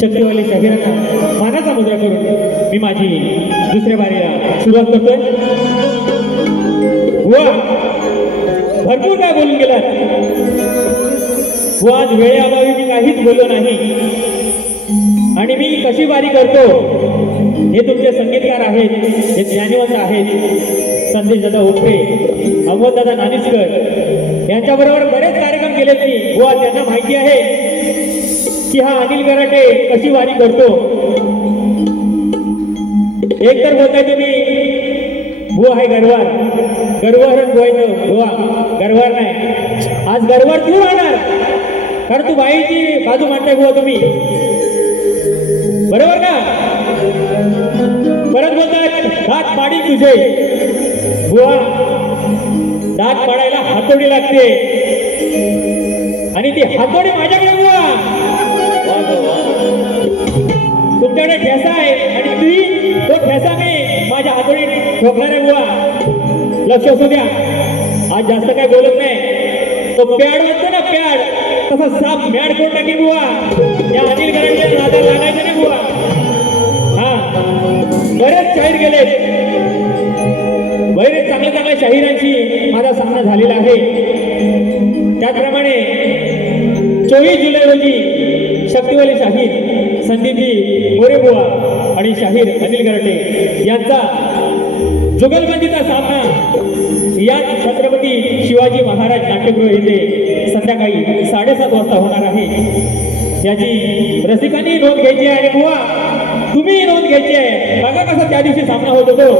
शक्तीवाले शाहिरांना मानाचा मुद्रा करून मी माझी दुसऱ्या बारीला सुरुवात करतोय. वा भरपूर काय बोलून गेलात. व आज वेळेअभावी मी काहीच बोललो नाही. आणि मी कशी बारी करतो हे तुमचे संगीतकार आहेत हे ज्ञानीवंत आहेत संदेश दादा उपे अहमद दादा नानिसकर यांच्याबरोबर बरेच कार्यक्रम केले मी. व त्यांना माहिती आहे की हा अनिल गराटे कशी वारी करतो? एक तर बोलताय तुम्ही गुवा आहे गरवार. गरवार बोवायचं बुवा गरवार नाही. आज गरवार तू राहणार. कारण तू बाईची बाजू मांडताय बुवा तुम्ही. बरोबर का? परत बोलतात दात पाडी तुझे. बुवा दात पाडायला हातोडी लागते. आणि ती हातोडी माझ्याकडे तुमच्याकडे ठेसा आहे आणि तुम्ही तो ठेसा मी माझ्या हातोडीत ठोकणार आहे बुवा लक्ष असू द्या. आज जास्त काय बोलत नाही. तो प्याड होतो ना प्याड. तसा साप मॅड कोण टाकी बुवा. या अनिल गरांच्या नादा लागायचं नाही बुवा. हा. बरेच शाहीर गेले. बरेच चांगल्या चांगल्या शाहिरांशी माझा सामना झालेला आहे. त्याचप्रमाणे चोवीस जुलै रोजी शक्तिवाली शाहीर. संदीपजी गोरेबुवा आणि शाहीर अनिल गरटे यांचा जुगलबंदीचा सामना या छत्रपती शिवाजी महाराज नाट्यगृह येथे संध्याकाळी साडेसात वाजता होणार आहे. याची रसिकांनी नोंद घ्यायची आहे आणि बुवा तुम्ही नोंद घ्यायची आहे. बघा कसा त्या दिवशी सामना होत होतो.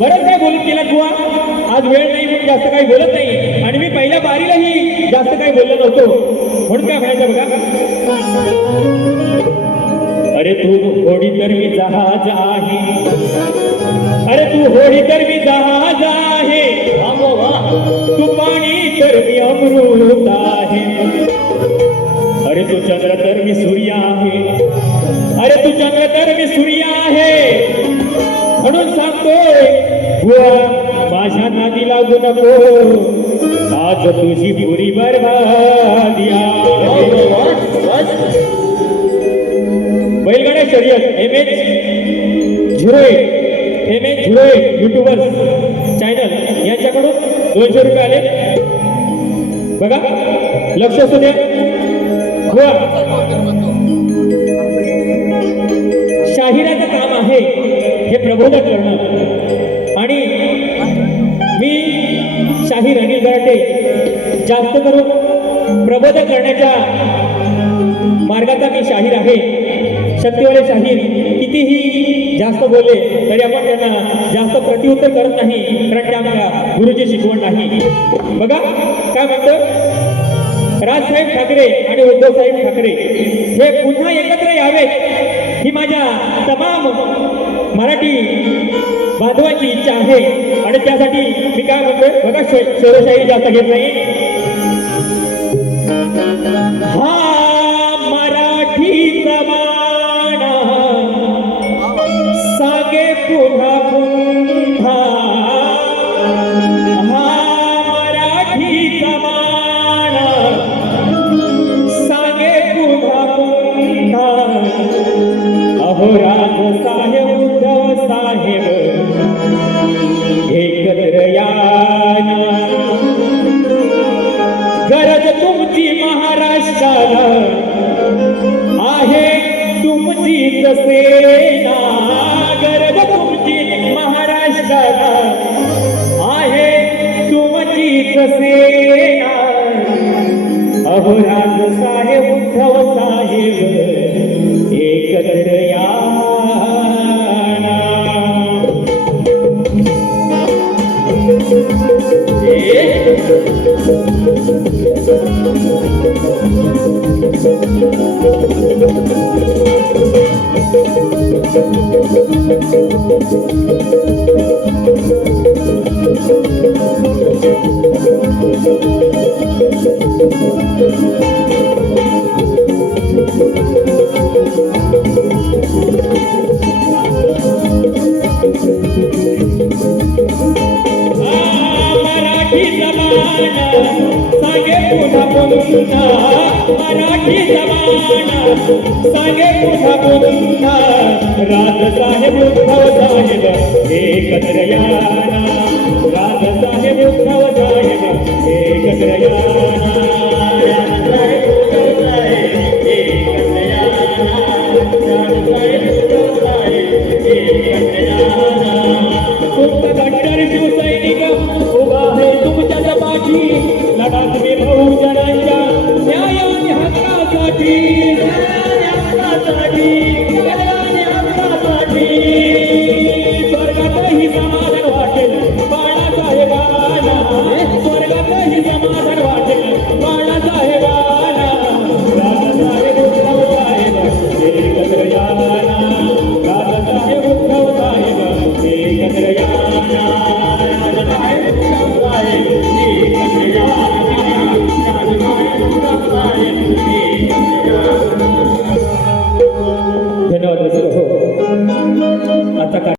बरंच काय बोलत गेलात बुवा. आज वेळ नाही म्हणून जास्त काही बोलत नाही. आणि मी पहिल्या बारीलाही जास्त काही बोललो नव्हतो. अरे तू होडी तर मी जहाज़ आहे. अरे तू होडी तर मी जहाज़ आहे. तू पाणी तर मी अमृत आहे. अरे तू चंद्र तर मी सूर्य आहे. अरे तू चंद्र तर मी सूर्य आहे. म्हणून सांगतोय माझ्या नादी लागू नको. आज तुझी पुरी बरबादी आहे. बैलगाड्या शर्यत M H zero eight M H zero eight YouTubers channel यांच्याकडून दोनशे रुपये आले. बघा लक्ष असू द्या. शाहिराचं काम आहे हे प्रबोधक करणं. शाहीर जास्त करून प्रबोध करण्याच्या मार्गाचा मी शाहीर आहे. शक्तीवाले शाहीर कितीही जास्त बोलले तरी आपण त्यांना जास्त प्रत्युत्तर करत नाही कारण ते आम्हाला गुरुची शिकवण नाही. बघा काय म्हणतो? राजसाहेब ठाकरे आणि उद्धवसाहेब ठाकरे हे पुन्हा एकत्र यावेत. ही माझ्या तमाम मराठी बांधवाची इच्छा आहे. आणि त्यासाठी मी काय म्हणतोय? बघा शेरशाही जास्त घेत नाही. हा ரகுநாத சாஹேப் உத்தவ சாஹேப் ஏகதயா Thank you. मराठी जमाना. सांगे पुन्हा पुन्हा राज साहेब उद्धव साहेब एकत्र याना. राज साहेब उद्धव साहेब एकत्र याना.